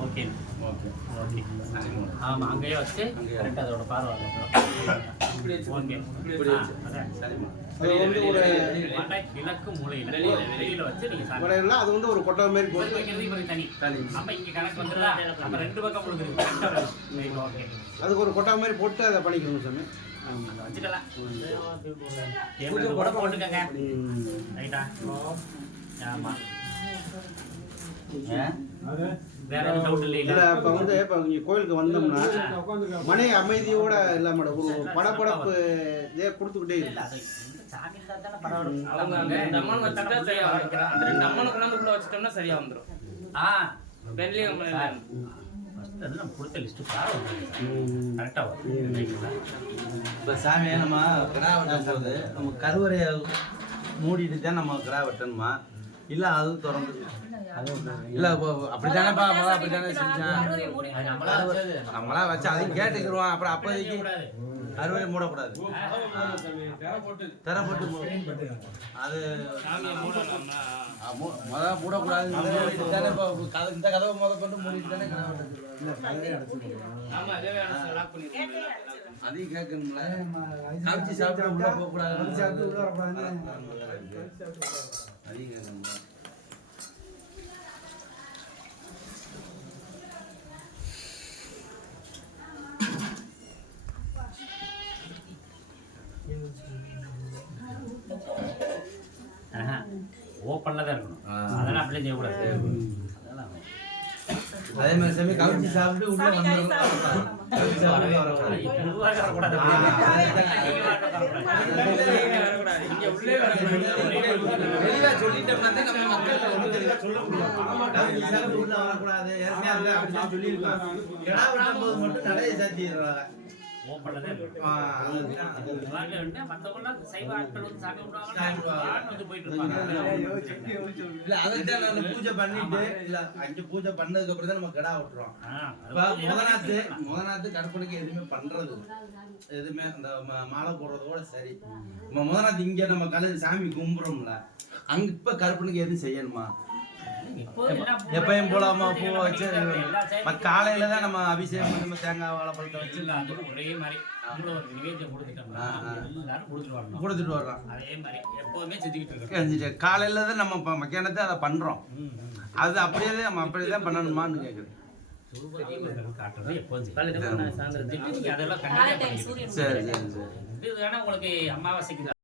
Okay okay okay ஆமா அங்கேயே வச்சு. கரெக்டாக அதோட பார்வை ஓகே. சரிம்மா. அது வந்து ஒரு மண்டை கிழக்கு மூலையில் வெளியில, வெளியில. வச்சு நீங்க சாமி வடையில அது வந்து ஒரு கொட்டை மாதிரி வைக்கிறது இவருக்கு தனி. தனி. அப்ப இங்க கணக்கு வந்துடா அப்ப ரெண்டு பக்கம் கொடுக்குறது ஓகே அதுக்கு ஒரு கொட்டை மாதிரி போட்டு அதை பண்ணிக்கணும் சாமி. ஆமா. வச்சுக்கலாம். போட்டுக்கங்க. ரைட்டா ஆமா. இல்ல இப்ப வந்து இப்ப இங்க கோயிலுக்கு வந்தோம்னா மனை அமைதியோட இல்லாம ஒரு படபடப்பு இதே கொடுத்துக்கிட்டே வச்சுட்டோம்னா சரியா வந்துரும். ஆ first அது நம்ம கொடுத்த லிஸ்ட் பாரம் ம். கரெக்டா வரும்? இப்ப சாமி நம்ம கிடா வெட்டும் போது நம்ம கருவறையை மூடிட்டு தான் நம்ம கிடா வெட்டணுமா? இல்ல அதுவும் திறந்து இல்ல அப்படித்தானேப்பா அப்பா அப்படித்தானே செஞ்சேன். அது நம்மளா வச்சது. நம்மளா வச்சு அதையும் கேட்டுக்கிருவோம். அப்புறம் அப்போதைக்கு. அறுவடை மூடக்கூடாது. திற போட்டு. அது முத மூடக்கூடாது இந்த கதவை முத கொண்டு மூடிட்டு தானே கிடா வெட்டுறது. ஆமா, அதே அடைச்சு lock பண்ணிருக்கீங்க. அதையும் கேட்கணும்ல? கவிச்சு சாப்பிட்டு உள்ள போகக்கூடாது அதையும் கேட்கணும்ல? ஆஹா. ஓப்பன்ல தான் இருக்கணும். அதெல்லாம் அப்படியே செய்யக்கூடாது. அதே மாதிரி சாமி கவிச்சு சாப்பிட்டு உள்ள. தெளிவா சொல்லிட்டோம்னா நம்ம தெளிவா சொல்ல முடியும். உள்ள வரக்கூடாது ஏற்கனவே சொல்லியிருக்காங்க. மட்டும் நடையை சாத்திடுறாங்க. பூஜை பண்ணிட்டு இல்ல அங்க பூஜை பண்ணதுக்கு அப்புறம் தான் நம்ம கிடா விட்டுறோம் முதநாத்து முதநாத்து கற்பனைக்கு எதுவுமே பண்றது. எதுவுமே அந்த மாலை போடுறதோட சரி. நம்ம முதநாத்து இங்க நம்ம கலை சாமி கும்பிடுறோம்ல அங்க இப்ப கற்பனைக்கு எதுவும் செய்யணுமா? எப்பயும் போலாமா பூ வச்சு காலையில தான் நம்ம அபிஷேகம் பண்ணி நம்ம தேங்காய் வாழைப்பழத்தை வச்சு. ஒரே மாதிரி கொடுத்துட்டு வர்றோம் அதே எப்போதுமே செஞ்சுக்கிட்டு காலையில தான் நம்ம மத்தியானத்தை அதை பண்றோம். அது அப்படியே தான் நம்ம அப்படியே தான் பண்ணணுமான்னு பண்ணிக்கணும். சரி சரி சரி. இது வேணா உங்களுக்கு அமாவாசைக்கு